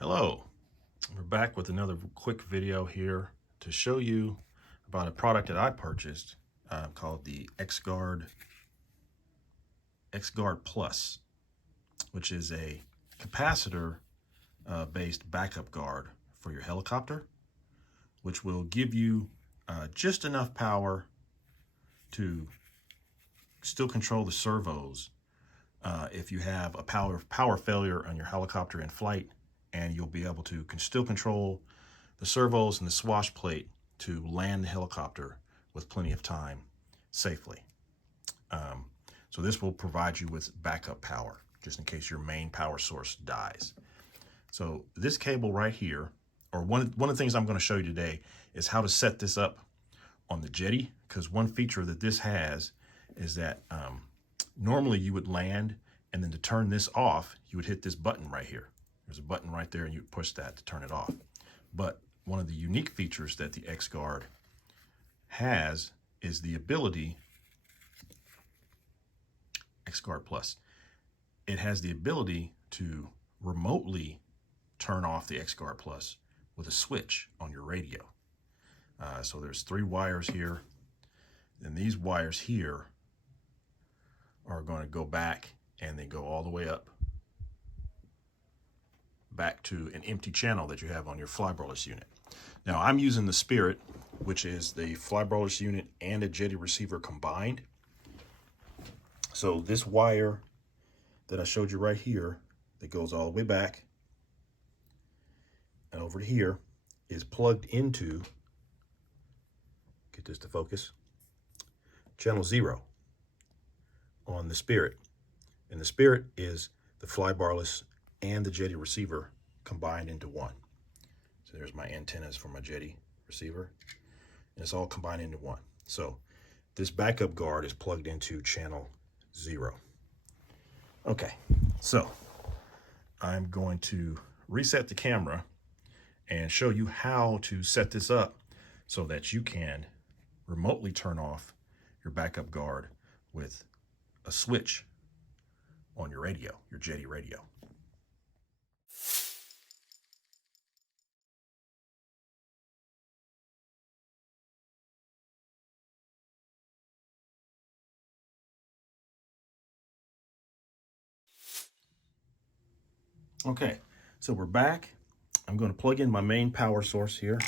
Hello, we're back with another quick video here to show you about a product that I purchased called the XGuard Plus, which is a capacitor based backup guard for your helicopter, which will give you just enough power to still control the servos if you have a power failure on your helicopter in flight, and you'll be able to still control the servos and the swash plate to land the helicopter with plenty of time safely. So this will provide you with backup power just in case your main power source dies. So this cable right here, or one of the things I'm going to show you today is how to set this up on the JETI, because one feature that this has is that normally you would land, and then to turn this off, you would hit this button right here. There's a button right there, and you push that to turn it off. But one of the unique features that the XGuard has is the ability, XGuard Plus, it has the ability to remotely turn off the XGuard Plus with a switch on your radio. So there's 3 wires here, and these wires here are going to go back, and they go all the way up back to an empty channel that you have on your flybarless unit. Now I'm using the Spirit, which is the flybarless unit and a JETI receiver combined. So this wire that I showed you right here that goes all the way back and over here is plugged into, get this to focus, channel 0 on the Spirit. And the Spirit is the flybarless and the JETI receiver combined into one. So there's my antennas for my JETI receiver, and it's all combined into one. So this backup guard is plugged into channel 0. Okay, so I'm going to reset the camera and show you how to set this up so that you can remotely turn off your backup guard with a switch on your radio, your JETI radio. Okay, so we're back. I'm going to plug in my main power source here.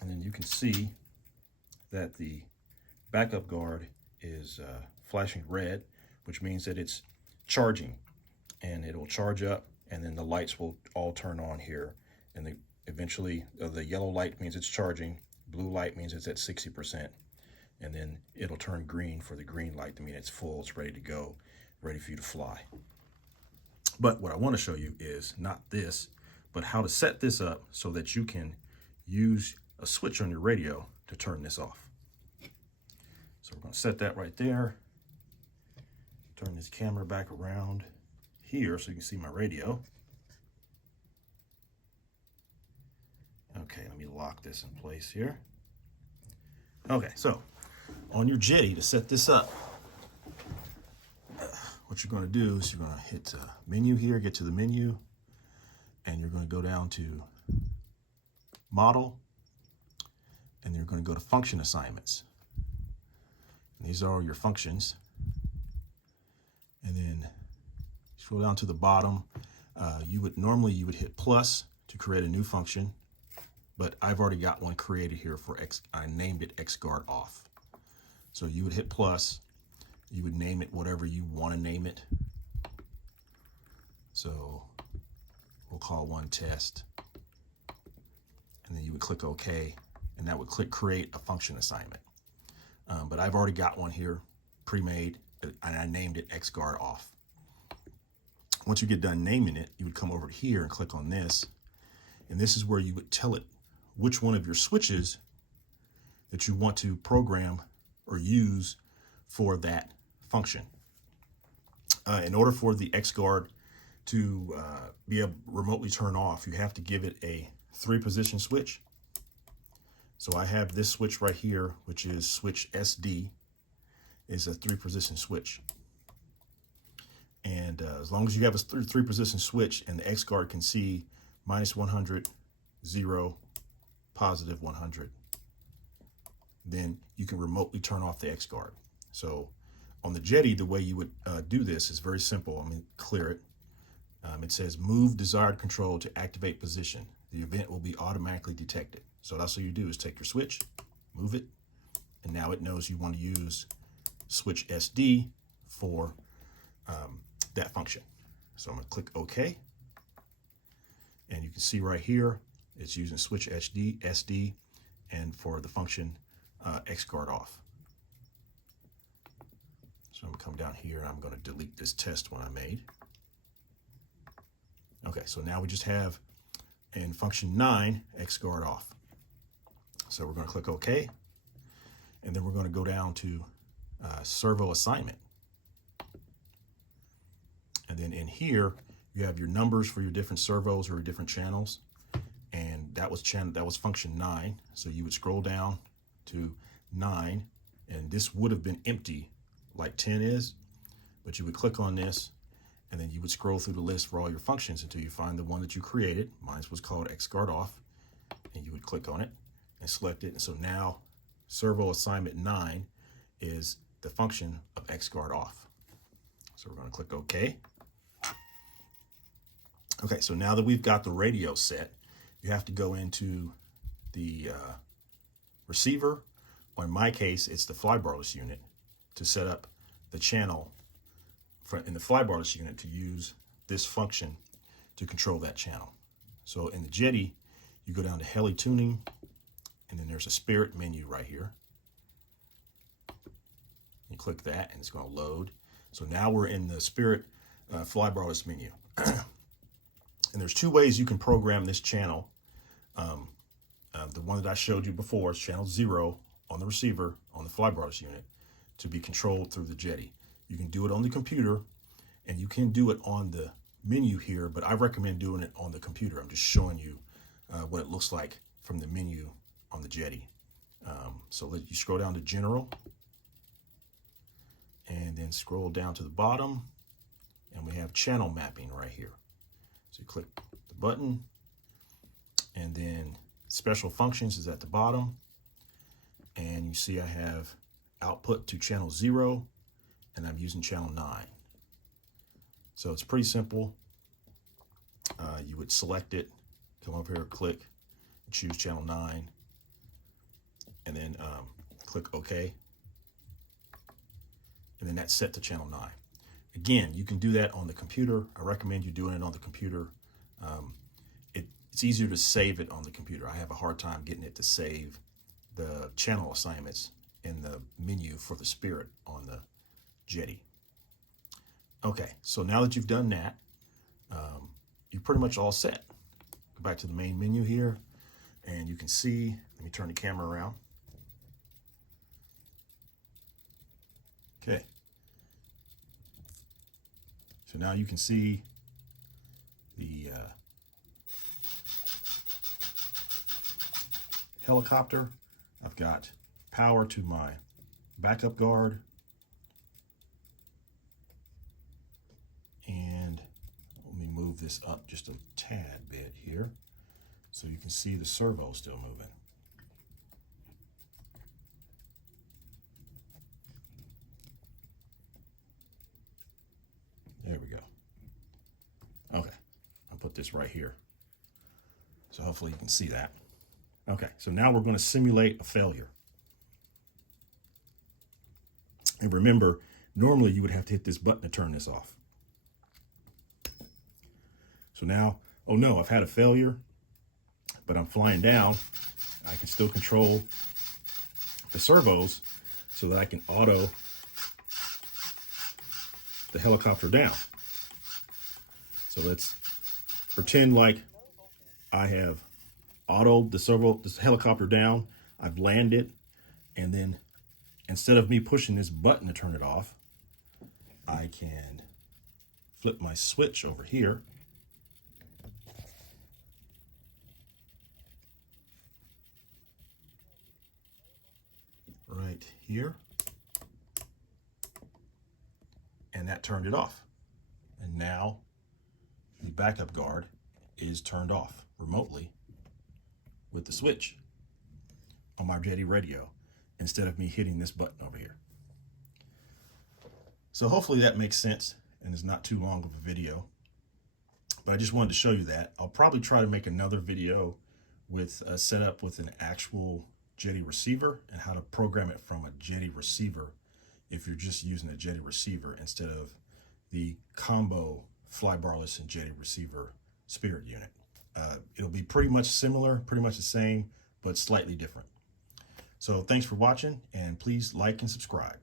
And then you can see that the backup guard is flashing red, which means that it's charging, and it will charge up, and then the lights will all turn on here. And eventually the yellow light means it's charging, blue light means it's at 60%, and then it'll turn green for the green light to mean it's full, it's ready to go, ready for you to fly. But what I want to show you is not this, but how to set this up so that you can use a switch on your radio to turn this off. So we're going to set that right there. Turn this camera back around here so you can see my radio. Okay, let me lock this in place here. Okay, so on your JETI, to set this up, what you're going to do is you're going to hit menu here, get to the menu, and you're going to go down to model, and you're going to go to function assignments. And these are all your functions. And then scroll down to the bottom. You would hit plus to create a new function, but I've already got one created here for I named it XGuard off. So you would hit plus, you would name it whatever you want to name it. So we'll call one test, and then you would click OK, and that would click create a function assignment. But I've already got one here pre-made, and I named it XGuard off. Once you get done naming it, you would come over here and click on this, and this is where you would tell it which one of your switches that you want to program or use for that function. In order for the XGuard to be able to remotely turn off, you have to give it a 3-position switch. So I have this switch right here, which is switch SD, is a 3-position switch. And as long as you have a 3-position switch and the XGuard can see -100, 0, +100, then you can remotely turn off the XGuard. So on the JETI, the way you would do this is very simple. I'm going to clear it. It says move desired control to activate position. The event will be automatically detected. So that's what you do is take your switch, move it, and now it knows you want to use switch SD for that function. So I'm going to click OK. And you can see right here, it's using switch SD and for the function XGuard off. So I'm going to come down here and I'm going to delete this test one I made. Okay, so now we just have in function 9, XGuard off. So we're going to click OK. And then we're going to go down to Servo Assignment. And then in here, you have your numbers for your different servos or your different channels. And that was function 9. So you would scroll down to 9, and this would have been empty like 10 is, but you would click on this, and then you would scroll through the list for all your functions until you find the one that you created. Mine was called XGuard off, and you would click on it and select it. And so now Servo Assignment 9 is the function of XGuard off. So we're going to click OK. Okay, so now that we've got the radio set, you have to go into the receiver, or in my case, it's the flybarless unit, to set up the channel in the flybarless unit to use this function to control that channel. So in the JETI, you go down to heli tuning, and then there's a Spirit menu right here. You click that, and it's going to load. So now we're in the Spirit flybarless menu. And there's 2 ways you can program this channel. The one that I showed you before is channel 0 on the receiver on the flybarless unit to be controlled through the JETI. You can do it on the computer, and you can do it on the menu here, but I recommend doing it on the computer. I'm just showing you what it looks like from the menu on the JETI. So you scroll down to General, and then scroll down to the bottom, and we have channel mapping right here. So you click the button, and then Special Functions is at the bottom, and you see I have output to channel 0, and I'm using channel 9. So it's pretty simple. You would select it, come over here, click, choose channel 9, and then click OK. And then that's set to channel 9. Again, you can do that on the computer. I recommend you doing it on the computer. It's easier to save it on the computer. I have a hard time getting it to save the channel assignments in the menu for the Spirit on the JETI. Okay, so now that you've done that, you're pretty much all set. Go back to the main menu here, and you can see, let me turn the camera around. Okay. So now you can see the helicopter. I've got power to my backup guard. And let me move this up just a tad bit here so you can see the servo still moving. There we go. Okay, I'll put this right here. So hopefully you can see that. Okay, so now we're going to simulate a failure. And remember, normally you would have to hit this button to turn this off. So now, oh no, I've had a failure, but I'm flying down. I can still control the servos so that I can auto the helicopter down. So let's pretend like I have autoed this helicopter down. I've landed, and then instead of me pushing this button to turn it off, I can flip my switch over here. right here, and that turned it off. And now the backup guard is turned off remotely with the switch on my JETI radio instead of me hitting this button over here. So hopefully that makes sense and is not too long of a video, but I just wanted to show you that. I'll probably try to make another video with a setup with an actual JETI receiver and how to program it from a JETI receiver if you're just using a JETI receiver instead of the combo flybarless and JETI receiver Spirit unit. It'll be pretty much similar, pretty much the same, but slightly different. So thanks for watching, and please like and subscribe.